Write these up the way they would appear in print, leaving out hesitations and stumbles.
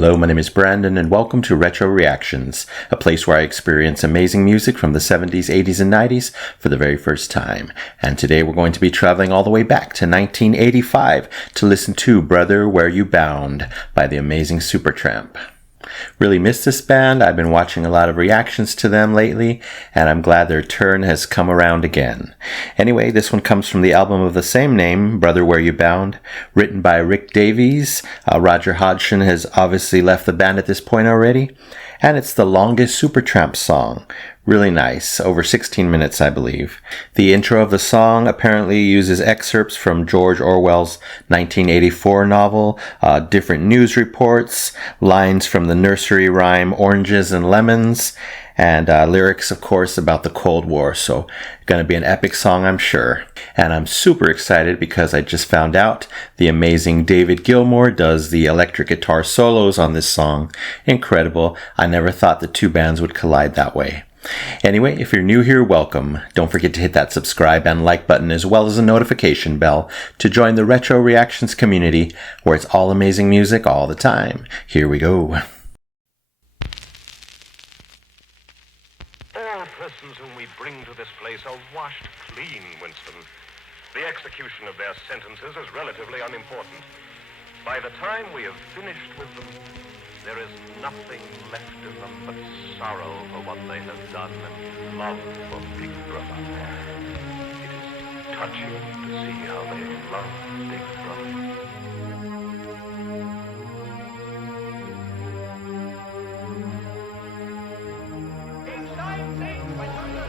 Hello, my name is Brandon, and welcome to Retro Reactions, a place where I experience amazing music from the 70s, 80s, and 90s for the very first time. And today we're going to be traveling all the way back to 1985 to listen to Brother, Where You Bound by the amazing Supertramp. Really missed this band. I've been watching a lot of reactions to them lately, and I'm glad their turn has come around again. Anyway, this one comes from the album of the same name, Brother Where You Bound, written by Rick Davies. Roger Hodgson has obviously left the band at this point already, and it's the longest Supertramp song. Really nice, over 16 minutes, I believe. The intro of the song apparently uses excerpts from George Orwell's 1984 novel, different news reports, lines from the nursery rhyme Oranges and Lemons, and lyrics, of course, about the Cold War. So, gonna be an epic song, I'm sure. And I'm super excited because I just found out the amazing David Gilmour does the electric guitar solos on this song. Incredible. I never thought the two bands would collide that way. Anyway, if you're new here, welcome. Don't forget to hit that subscribe and like button as well as the notification bell to join the Retro Reactions community where it's all amazing music all the time. Here we go. All persons whom we bring to this place are washed clean, Winston. The execution of their sentences is relatively unimportant. By the time we have finished with them, there is nothing left in them but sorrow for what they have done and love for Big Brother. It is touching to see how they love Big Brother. In 1922,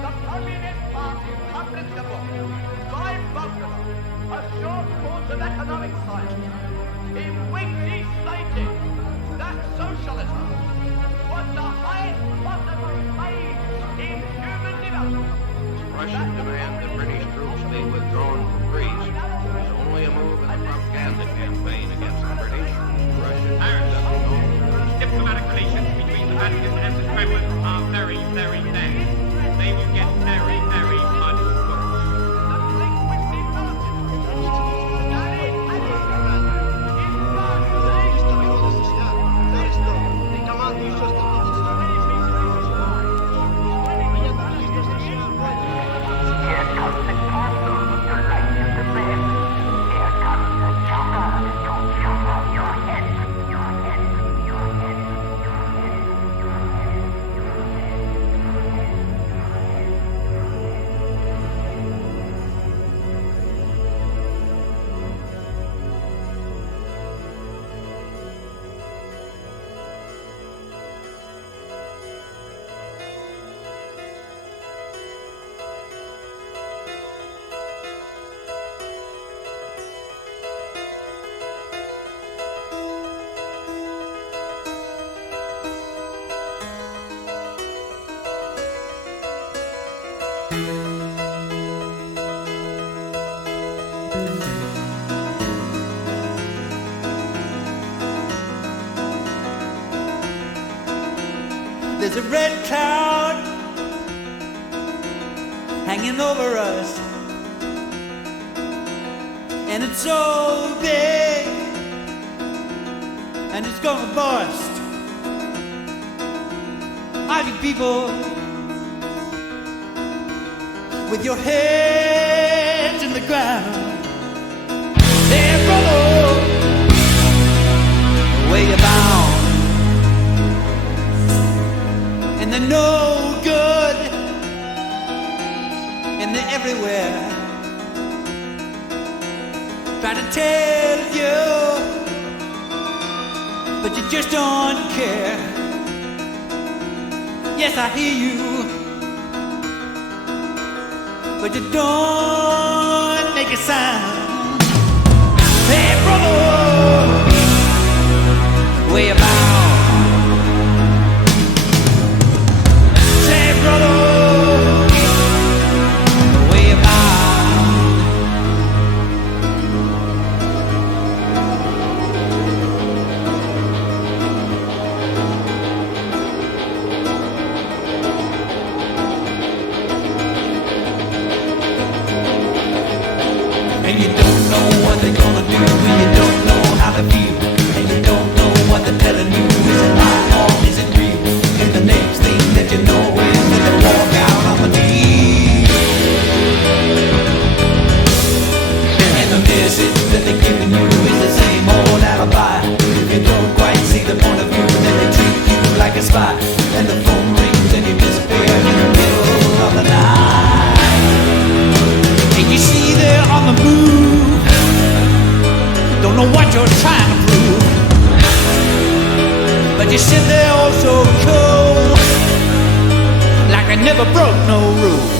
the Communist Party published a book by Bogdanov, A Short Course of Economic Science, in which he stated that socialism was the highest possible phase in human development. Russian demand that British troops be withdrawn from Greece was only a move in the propaganda campaign against the British. Russian Diplomatic relations between the Vatican and the Kremlin are very, very bad. They will get very, very much worse. There's a red cloud hanging over us, and it's so big, and it's gonna burst. All you people with your heads in the ground, hey brother, where you bound? And they're no good, and they're everywhere. Try to tell you, but you just don't care. Yes, I hear you, but you don't make a sound. Hey brother, where you bound? And you don't know what they're gonna do, and you don't know how to feel, and you don't know what to tell But you sit there all so cold, like I never broke no rule.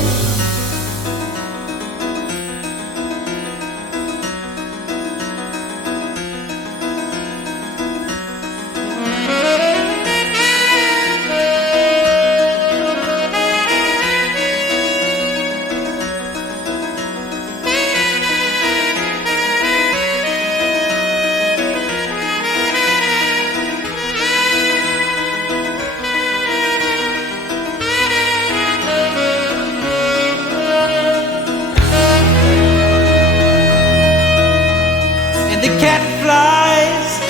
The cat flies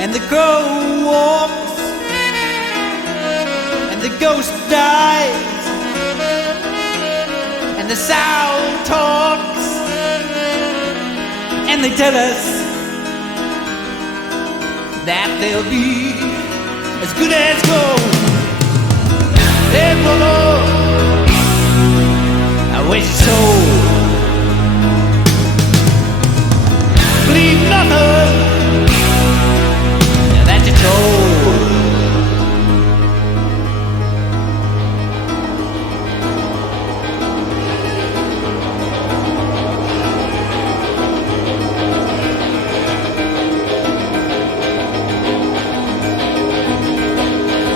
and the crow walks and the ghost dies and the sow talks and they tell us that they'll be as good as gold. Hey brother, I wish so. Believe nothing that you're told.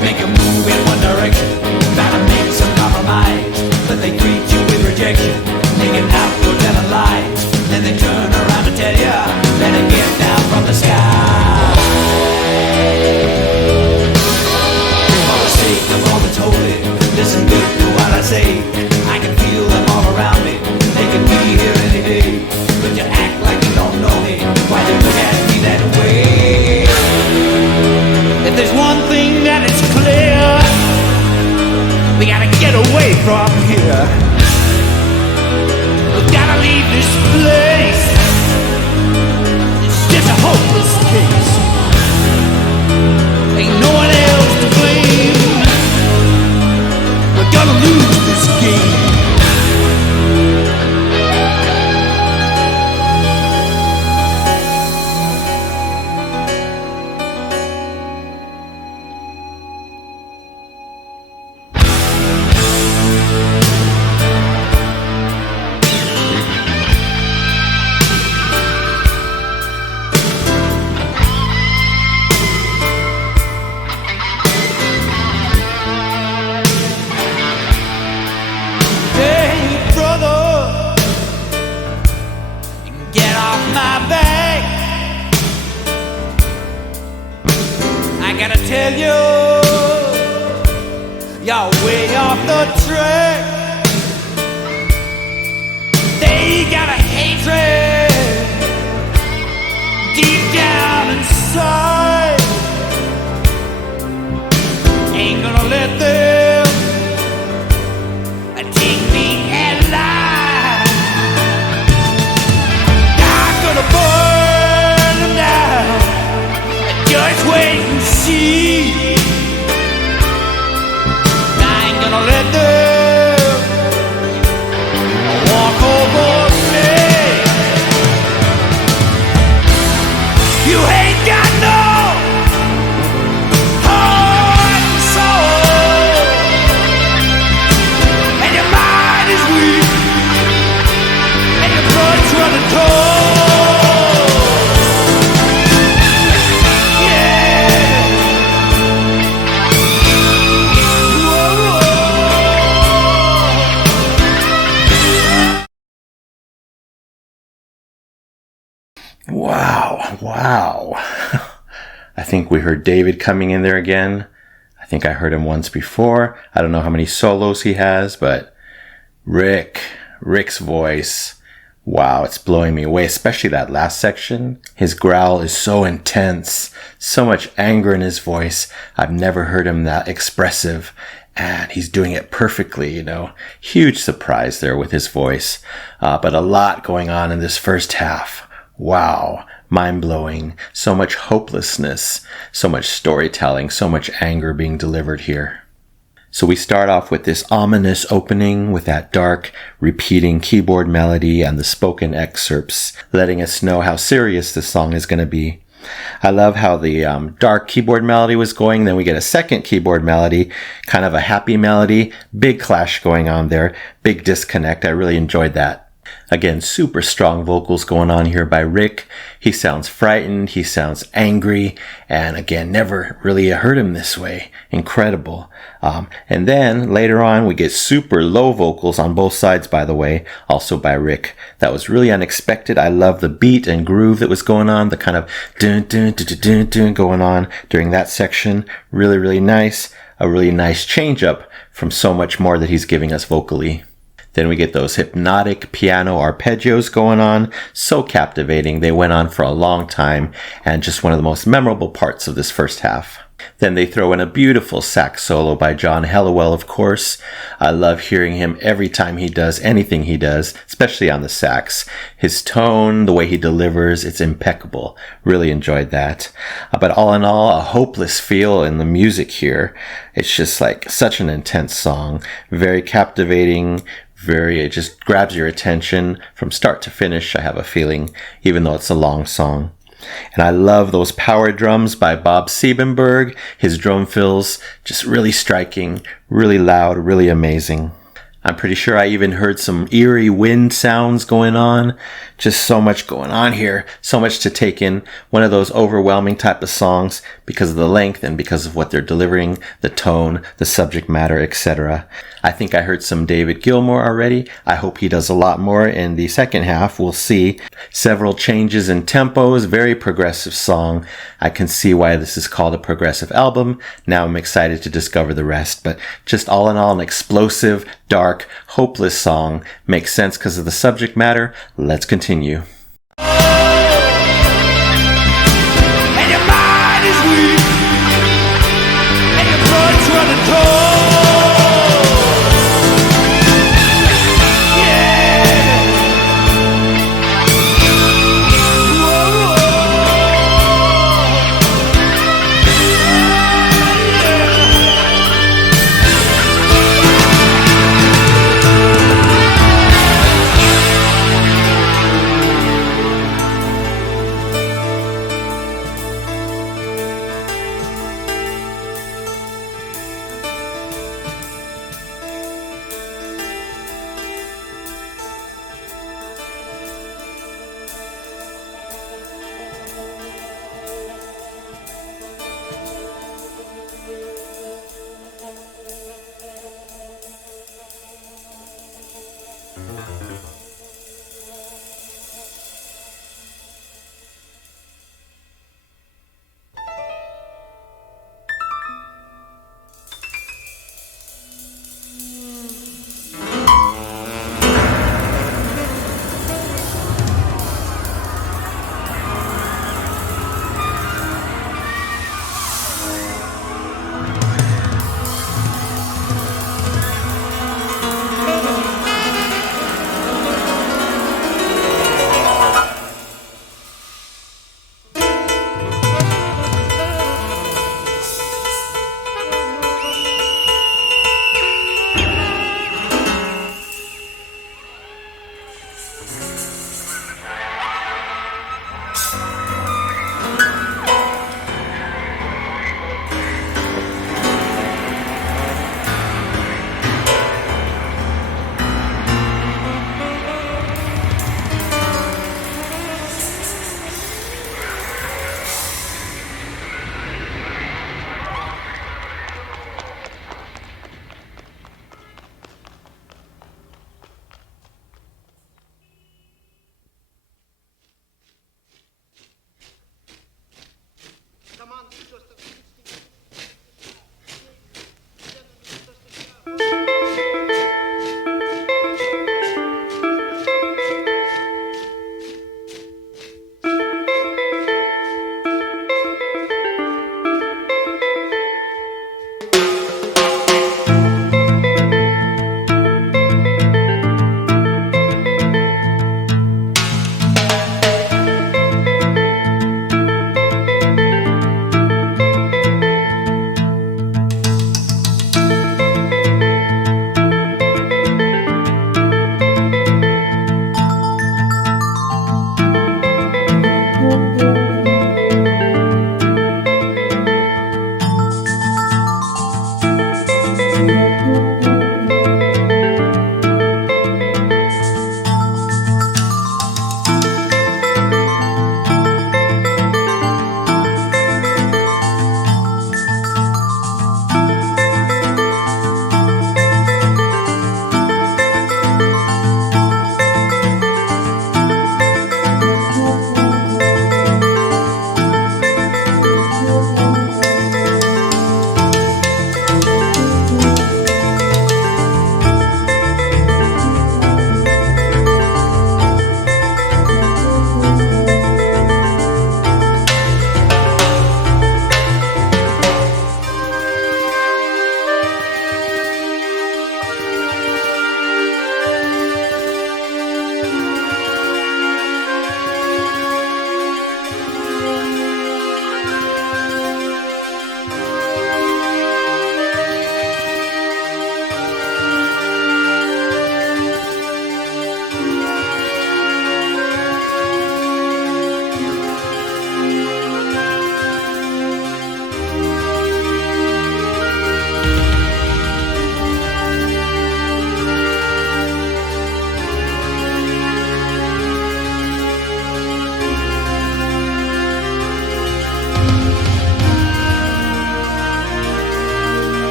Make a move in one direction, gotta make some compromise, but they treat you with rejection, making out your telling lies. Then they turn around and tell ya, better get down from the sky. For the sake of all that's holy, listen good to what I say. I can feel them all around me, they can be here any day. But you act like you don't know me, why you look at me that way? If there's one thing that is clear, we gotta get away from here. We gotta leave this place. It's just a hopeless case. Ain't no one else to blame. We're gonna lose this game. Tell you, you're way off the track. They got a hatred deep down inside. Ain't gonna let them take me alive. I'm gonna burn them down. Just wait and see. I ain't gonna let them walk over me. You ain't got no heart and soul, and your mind is weak, and your blood's running cold. Wow. I think we heard David coming in there again. I think I heard him once before. I don't know how many solos he has, but Rick's voice, wow, it's blowing me away, especially that last section. His growl is so intense, so much anger in his voice. I've never heard him that expressive, and he's doing it perfectly, you know. Huge surprise there with his voice, but a lot going on in this first half. Wow, mind-blowing, so much hopelessness, so much storytelling, so much anger being delivered here. So we start off with this ominous opening with that dark, repeating keyboard melody and the spoken excerpts, letting us know how serious this song is going to be. I love how the dark keyboard melody was going. Then we get a second keyboard melody, kind of a happy melody. Big clash going on there. Big disconnect. I really enjoyed that. Again, super strong vocals going on here by Rick. He sounds frightened. He sounds angry. And again, never really heard him this way. Incredible. And then later on, we get super low vocals on both sides, by the way, also by Rick. That was really unexpected. I love the beat and groove that was going on, the kind of dun dun dun dun dun dun going on during that section. Really, really nice. A really nice change up from so much more that he's giving us vocally. Then we get those hypnotic piano arpeggios going on. So captivating. They went on for a long time and just one of the most memorable parts of this first half. Then they throw in a beautiful sax solo by John Helliwell, of course. I love hearing him every time he does anything he does, especially on the sax. His tone, the way he delivers, it's impeccable. Really enjoyed that. But all in all, a hopeless feel in the music here. It's just like such an intense song. Very captivating. It just grabs your attention from start to finish, I have a feeling, even though it's a long song. And I love those power drums by Bob Siebenberg. His drum fills just really striking, really loud, really amazing. I'm pretty sure I even heard some eerie wind sounds going on. Just so much going on here. So much to take in. One of those overwhelming type of songs because of the length and because of what they're delivering, the tone, the subject matter, etc. I think I heard some David Gilmour already. I hope he does a lot more in the second half. We'll see. Several changes in tempos. Very progressive song. I can see why this is called a progressive album. Now I'm excited to discover the rest. But just all in all, an explosive, dark, hopeless song. Makes sense because of the subject matter. Let's continue. And your mind is weak, and your blood's running cold. Yeah. Whoa.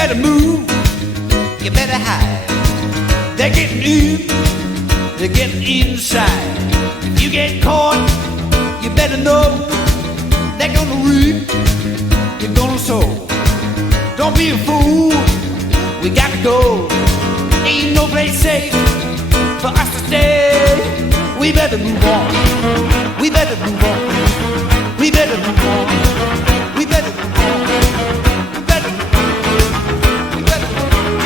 better move, you better hide. They're getting in, they're getting inside. If you get caught, you better know they're gonna reap, you're gonna sow. Don't be a fool, we gotta go. Ain't no place safe for us to stay. We better move on, we better move on, we better move on, we better move on, we better move on, we better move on.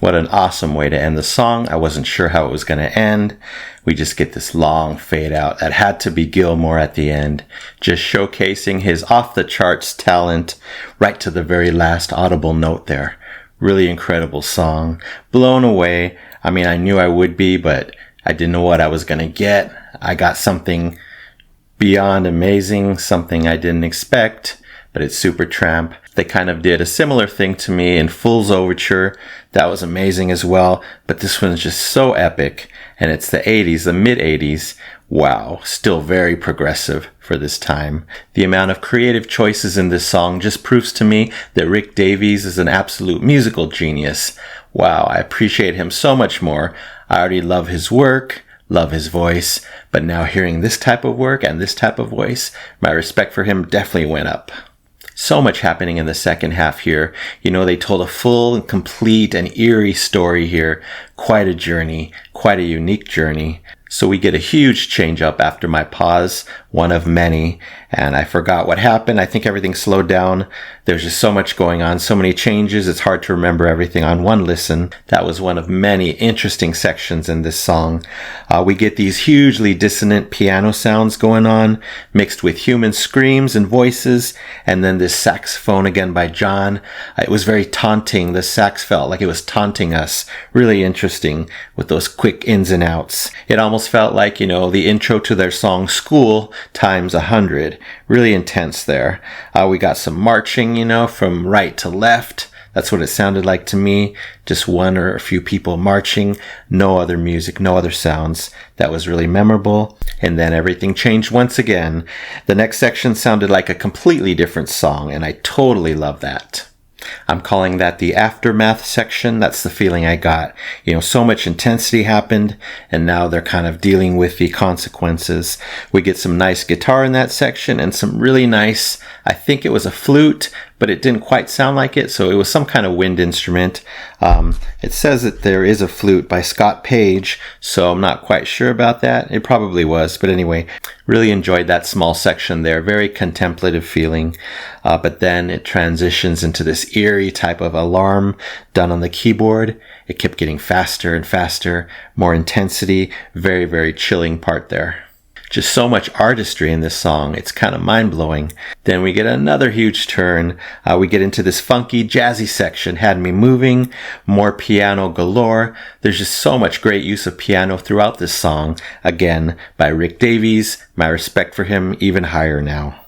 What an awesome way to end the song. I wasn't sure how it was going to end. We just get this long fade out. That had to be Gilmore at the end, just showcasing his off-the-charts talent right to the very last audible note there. Really incredible song. Blown away. I mean, I knew I would be, but I didn't know what I was going to get. I got something beyond amazing, something I didn't expect, but it's Supertramp. They kind of did a similar thing to me in Fool's Overture. That was amazing as well, but this one's just so epic, and it's the 80s, the mid-80s. Wow, still very progressive for this time. The amount of creative choices in this song just proves to me that Rick Davies is an absolute musical genius. Wow, I appreciate him so much more. I already love his work, love his voice, but now hearing this type of work and this type of voice, my respect for him definitely went up. So much happening in the second half here. You know, they told a full and complete and eerie story here. Quite a journey, quite a unique journey. So we get a huge change up after my pause, one of many, and I forgot what happened. I think everything slowed down. There's just so much going on, so many changes. It's hard to remember everything on one listen. That was one of many interesting sections in this song. We get these hugely dissonant piano sounds going on, mixed with human screams and voices, and then this saxophone again by John. It was very taunting. The sax felt like it was taunting us. Really interesting with those quick ins and outs. It almost felt like, you know, the intro to their song School times 100. Really intense there. We got some marching, you know, from right to left. That's what it sounded like to me. Just one or a few people marching. No other music, no other sounds. That was really memorable. And then everything changed once again. The next section sounded like a completely different song, and I totally love that. I'm calling that the aftermath section. That's the feeling I got. You know, so much intensity happened, and now they're kind of dealing with the consequences. We get some nice guitar in that section and some really nice I think it was a flute, but it didn't quite sound like it, so it was some kind of wind instrument. It says that there is a flute by Scott Page, so I'm not quite sure about that. It probably was, but anyway, really enjoyed that small section there. Very contemplative feeling, but then it transitions into this eerie type of alarm done on the keyboard. It kept getting faster and faster, more intensity, very, very chilling part there. Just so much artistry in this song. It's kind of mind-blowing. Then we get another huge turn. We get into this funky, jazzy section. Had me moving. More piano galore. There's just so much great use of piano throughout this song. Again, by Rick Davies. My respect for him even higher now.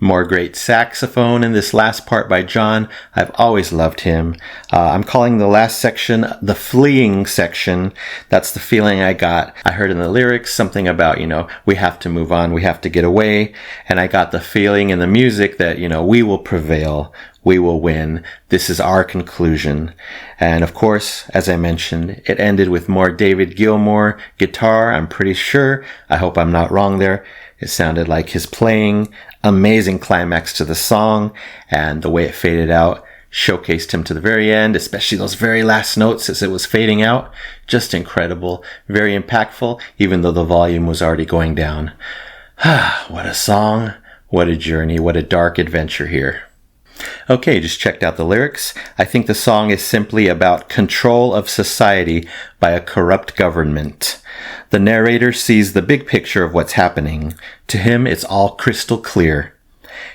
More great saxophone in this last part by John. I've always loved him. I'm calling the last section the fleeing section. That's the feeling I got. I heard in the lyrics something about, we have to move on, we have to get away. And I got the feeling in the music that, we will prevail. We will win. This is our conclusion. And of course, as I mentioned, it ended with more David Gilmour guitar, I'm pretty sure. I hope I'm not wrong there. It sounded like his playing. Amazing climax to the song, and the way it faded out showcased him to the very end, especially those very last notes as it was fading out. Just incredible. Very impactful, even though the volume was already going down. What a song. What a journey. What a dark adventure here. Okay, just checked out the lyrics. I think the song is simply about control of society by a corrupt government. The narrator sees the big picture of what's happening. To him, it's all crystal clear.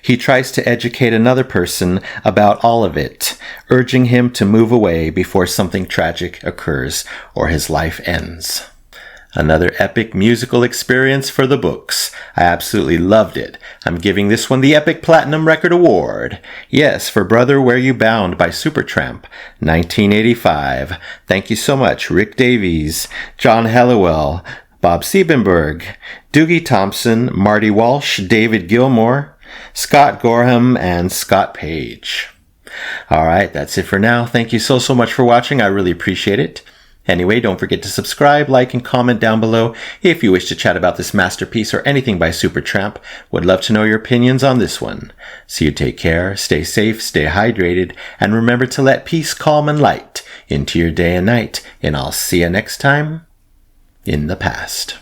He tries to educate another person about all of it, urging him to move away before something tragic occurs or his life ends. Another epic musical experience for the books. I absolutely loved it. I'm giving this one the Epic Platinum Record Award. Yes, for Brother, Where You Bound by Supertramp, 1985. Thank you so much, Rick Davies, John Helliwell, Bob Siebenberg, Doogie Thompson, Marty Walsh, David Gilmour, Scott Gorham, and Scott Page. All right, that's it for now. Thank you so much for watching. I really appreciate it. Anyway, don't forget to subscribe, like, and comment down below if you wish to chat about this masterpiece or anything by Supertramp. Would love to know your opinions on this one. So you take care, stay safe, stay hydrated, and remember to let peace, calm, and light into your day and night. And I'll see you next time in the past.